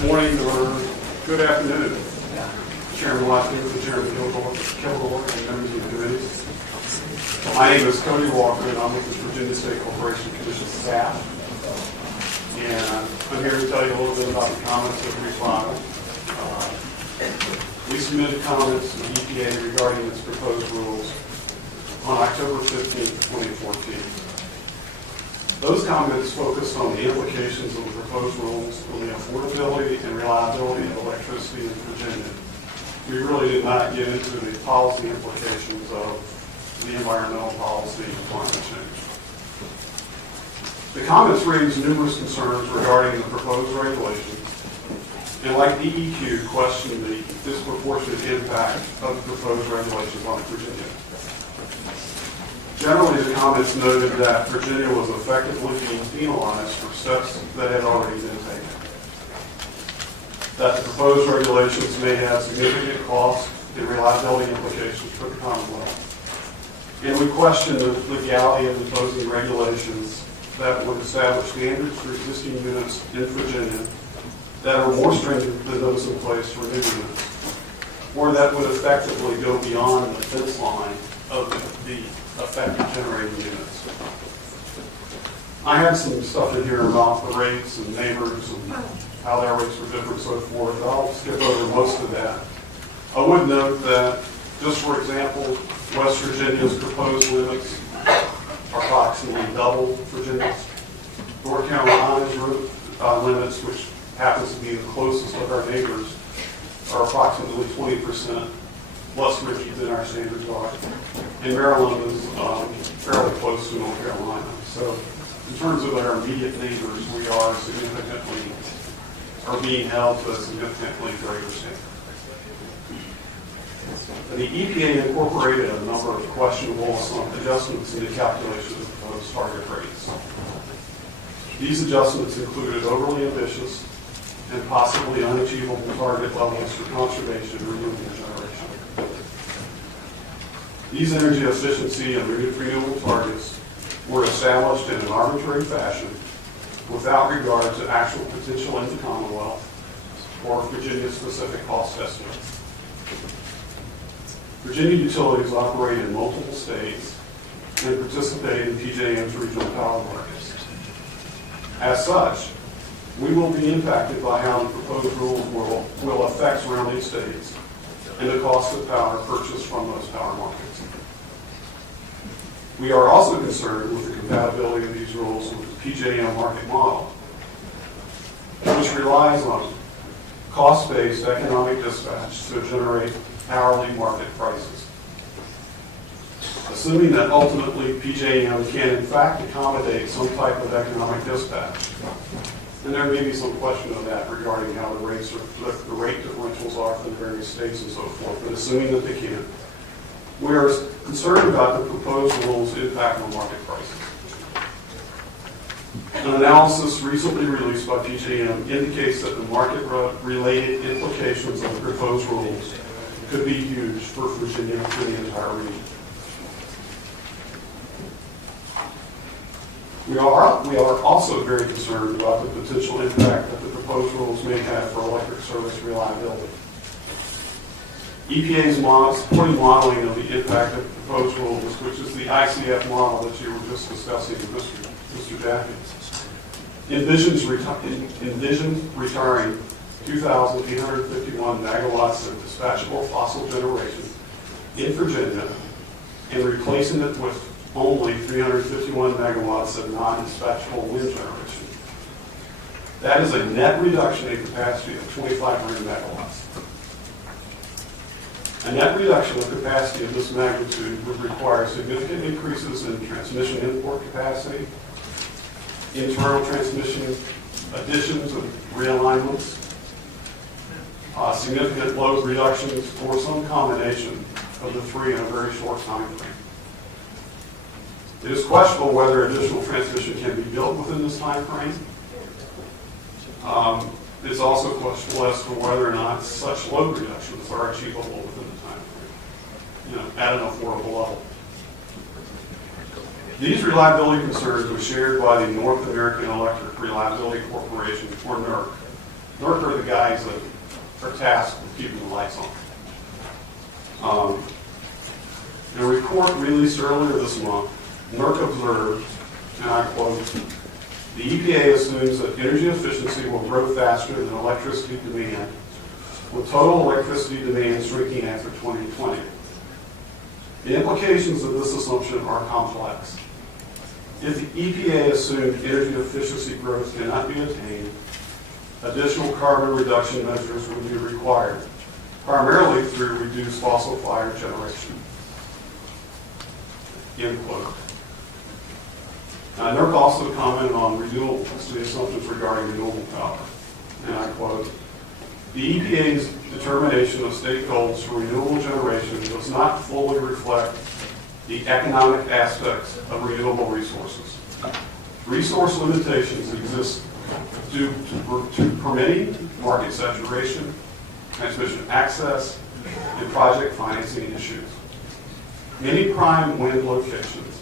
Good morning or good afternoon, Chairman Watkins and Chairman Kilgore and members of the committees. My name is Cody Walker and I'm with the Virginia State Corporation Commission staff. And I'm here to tell you a little bit about the comments that we filed. We submitted comments to the EPA regarding its proposed rules on October 15, 2014. Those comments focused on the implications of the proposed rules on the affordability and reliability of electricity in Virginia. We really did not get into the policy implications of the environmental policy and climate change. The comments raised numerous concerns regarding the proposed regulations, and like DEQ, questioned the disproportionate impact of the proposed regulations on Virginia. Generally, the comments noted that Virginia was effectively being penalized for steps that had already been taken. That the proposed regulations may have significant cost and reliability implications for the Commonwealth. And we question the legality of imposing regulations that would establish standards for existing units in Virginia that are more stringent than those in place for new units, or that would effectively go beyond the fence line of the effective generating units. I had some stuff in here about the rates and neighbors and how their rates were different and so forth. I'll skip over most of that. I would note that, just for example, West Virginia's proposed limits are approximately double Virginia's. North Carolina's limits, which happens to be the closest of our neighbors, are approximately 20% less rigid than our standards are. And Maryland is fairly close to North Carolina. So in terms of our immediate neighbors, we are being held to a significantly greater standard. The EPA incorporated a number of questionable adjustments in the calculation of proposed target rates. These adjustments included overly ambitious and possibly unachievable target levels for conservation and renewable generation. These energy efficiency and renewable targets were established in an arbitrary fashion without regard to actual potential in the Commonwealth or Virginia-specific cost estimates. Virginia utilities operate in multiple states and participate in PJM's regional power markets. As such, we will be impacted by how the proposed rules will affect surrounding states and the cost of power purchased from those power markets. We are also concerned with the compatibility of these rules with the PJM market model, which relies on cost-based economic dispatch to generate hourly market prices. Assuming that ultimately PJM can in fact accommodate some type of economic dispatch, and there may be some question of that regarding how the rate differentials are for the various states and so forth, but assuming that they can, we are concerned about the proposed rules' impact on market prices. An analysis recently released by PJM indicates that the market-related implications of the proposed rules could be huge for Virginia and for the entire region. We are also very concerned about the potential impact that the proposed rules may have for electric service reliability. EPA's supporting modeling of the impact of the proposed rules, which is the ICF model that you were just discussing with Mr. Jackins, envisions retiring 2,851 megawatts of dispatchable fossil generation in Virginia and replacing it with only 351 megawatts of non-dispatchable wind generation. That is a net reduction in capacity of 2,500 megawatts. A net reduction of capacity of this magnitude would require significant increases in transmission import capacity, internal transmission additions and realignments, significant load reductions, or some combination of the three in a very short time frame. It is questionable whether additional transmission can be built within this time frame. It's also questionable as to whether or not such load reductions are achievable within the time frame, at an affordable level. These reliability concerns were shared by the North American Electric Reliability Corporation, or NERC, NERC are the guys that are tasked with keeping the lights on. In a report released earlier this month, NERC observed, and I quote, "The EPA assumes that energy efficiency will grow faster than electricity demand, with total electricity demand shrinking after 2020. The implications of this assumption are complex. If the EPA assumed energy efficiency growth cannot be attained, additional carbon reduction measures would be required, primarily through reduced fossil fire generation." End quote. NERC also commented on the assumptions regarding renewable power, and I quote, "The EPA's determination of state goals for renewable generation does not fully reflect the economic aspects of renewable resources. Resource limitations exist due to permitting, market saturation, transmission access, and project financing issues. Many prime wind locations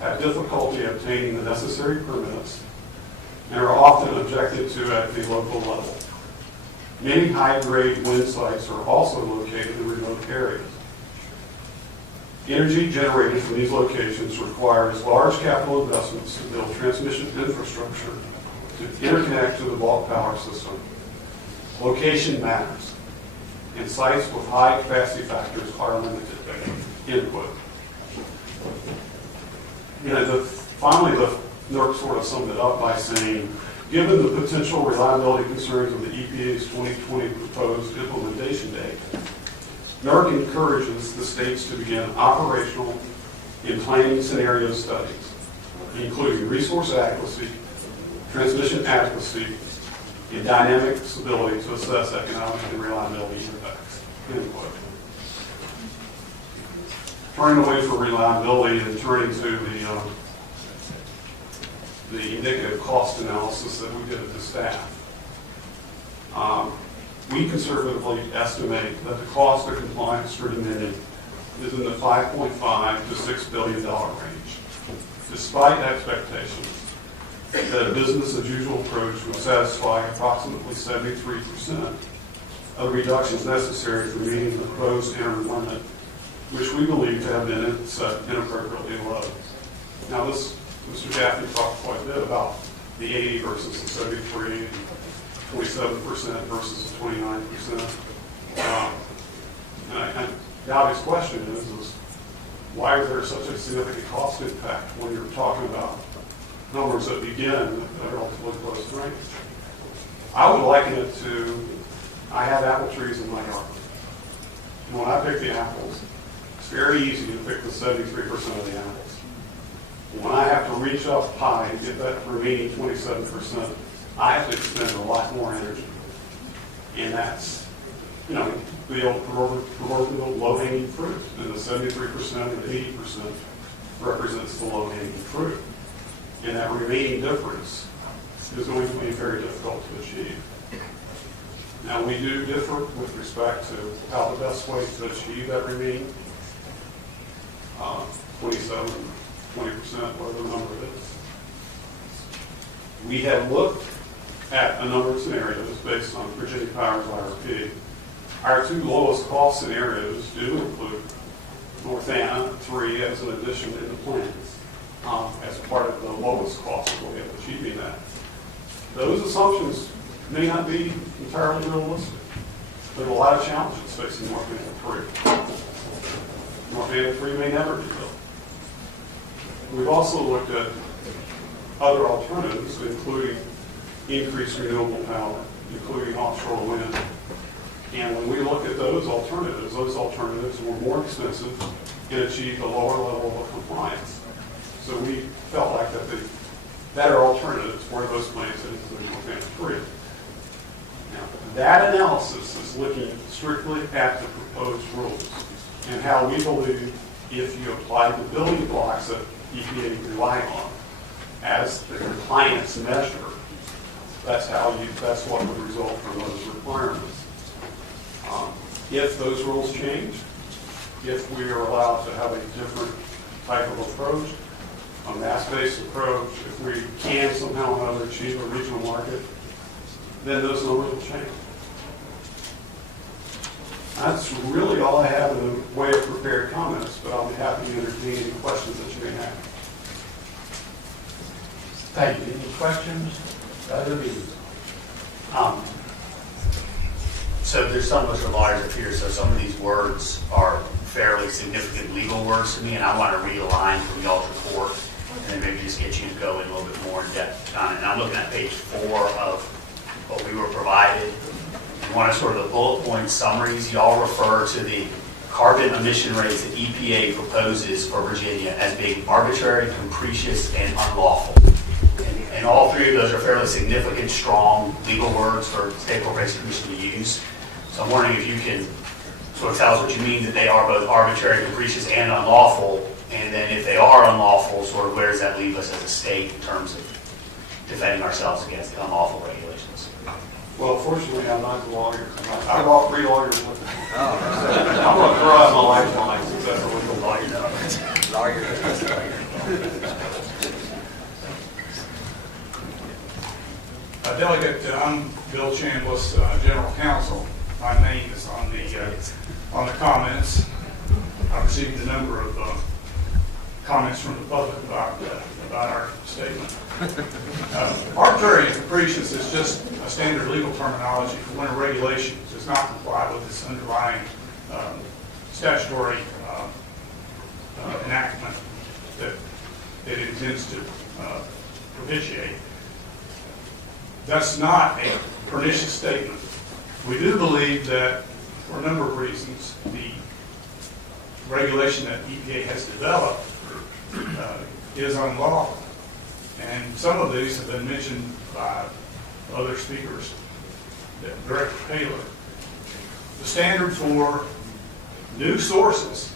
have difficulty obtaining the necessary permits and are often objected to at the local level. Many high-grade wind sites are also located in remote areas. Energy generated from these locations requires large capital investments to build transmission infrastructure to interconnect to the bulk power system. Location matters, and sites with high capacity factors are limited." End quote. Finally, the NERC sort of summed it up by saying, "Given the potential reliability concerns of the EPA's 2020 proposed implementation date, NERC encourages the states to begin operational and planning scenario studies, including resource adequacy, transmission adequacy, and dynamic stability to assess economic and reliability impacts." End quote. Turning away from reliability and turning to the indicative cost analysis that we did at the staff. We conservatively estimate that the cost of compliance for Dominion is in the $5.5 to $6 billion range, despite expectations that a business as usual approach would satisfy approximately 73% of the reductions necessary for meeting the proposed interim limit, which we believe to have been set inappropriately low. Now, Mr. Gaffney talked quite a bit about the 80 versus the 73, 27% versus the 29%. And the obvious question is why is there such a significant cost impact when you're talking about numbers that begin at a relatively close range? I would liken it to, I have apple trees in my yard. And when I pick the apples, it's very easy to pick the 73% of the apples. When I have to reach up high and get that remaining 27%, I have to expend a lot more energy. And that's, the old proverbial low-hanging fruit. And the 73% or the 80% represents the low-hanging fruit. And that remaining difference is going to be very difficult to achieve. Now, we do differ with respect to how the best way to achieve that remaining 27, 20%, whatever the number is. We have looked at a number of scenarios based on Virginia Power's IRP. Our two lowest cost scenarios do include North Anna 3 as an addition in the plans as part of the lowest cost way of achieving that. Those assumptions may not be entirely realistic. There are a lot of challenges facing North Anna 3. North Anna 3 may never be built. We've also looked at other alternatives, including increased renewable power, including offshore wind. And when we look at those alternatives were more expensive and achieved a lower level of compliance. So we felt like that the better alternatives were those plants that include North Anna 3. Now, that analysis is looking strictly at the proposed rules and how we believe if you apply the building blocks that EPA rely on as the compliance measure, that's what would result from those requirements. If those rules change, if we are allowed to have a different type of approach, a mass-based approach, if we can somehow or another achieve a regional market, then those numbers will change. That's really all I have in the way of prepared comments, but I'll be happy to entertain any questions that you may have. Thank you. Any questions? Other views? So there's some of us are lawyers up here, so some of these words are fairly significant legal words to me, and I want to read a line from y'all's report, and then maybe just get you to go in a little bit more in depth on it. And I'm looking at page 4 of what we were provided. One of sort of the bullet point summaries, y'all refer to the carbon emission rates that EPA proposes for Virginia as being arbitrary, capricious, and unlawful. And all three of those are fairly significant, strong legal words for State Corporation Commission to use. So I'm wondering if you can sort of tell us what you mean that they are both arbitrary, capricious, and unlawful. And then if they are unlawful, sort of where does that leave us as a state in terms of defending ourselves against the unlawful regulations? Well, fortunately, I'm not a lawyer. I've got 3 lawyers with me. I'm going to throw out my lifeline since that's a legal lawyer. Delegate, I'm Bill Chambliss, General Counsel. My name is on the comments. I received a number of comments from the public about our statement. Arbitrary and capricious is just a standard legal terminology for when a regulation does not comply with its underlying statutory enactment that it intends to propitiate. That's not a pernicious statement. We do believe that, for a number of reasons, the regulation that EPA has developed is unlawful. And some of these have been mentioned by other speakers, Director Taylor. The standard for new sources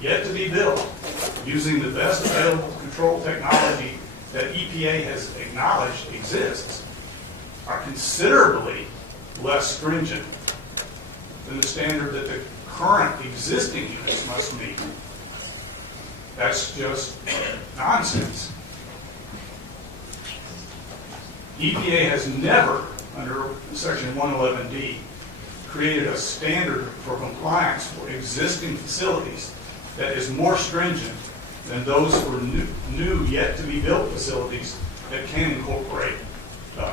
yet to be built using the best available control technology that EPA has acknowledged exists are considerably less stringent than the standard that the current existing units must meet. That's just nonsense. EPA has never, under Section 111D, created a standard for compliance for existing facilities that is more stringent than those for new yet to be built facilities that can incorporate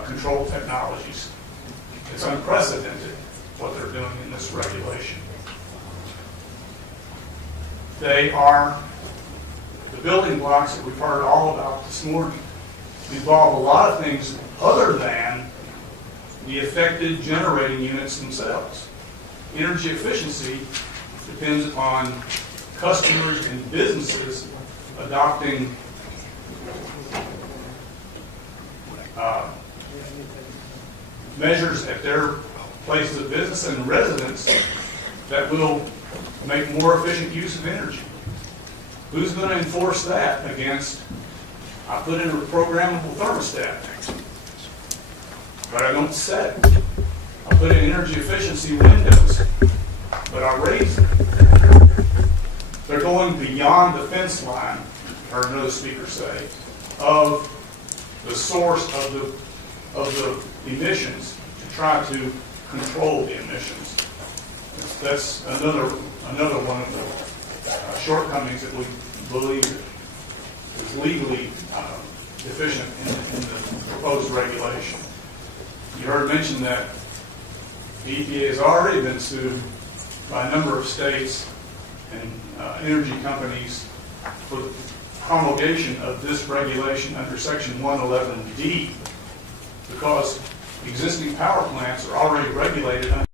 control technologies. It's unprecedented what they're doing in this regulation. They are the building blocks that we've heard all about this morning. Involve a lot of things other than the affected generating units themselves. Energy efficiency depends upon customers and businesses adopting measures at their places of business and residence that will make more efficient use of energy. Who's going to enforce that against, I put in a programmable thermostat, but I don't set it. I put in energy efficiency windows, but I raise it. They're going beyond the fence line, or another speaker say, of the source of the emissions to try to control the emissions. That's another one of the shortcomings that we believe is legally deficient in the proposed regulation. You heard mention that the EPA has already been sued by a number of states and energy companies for the promulgation of this regulation under Section 111D because existing power plants are already regulated under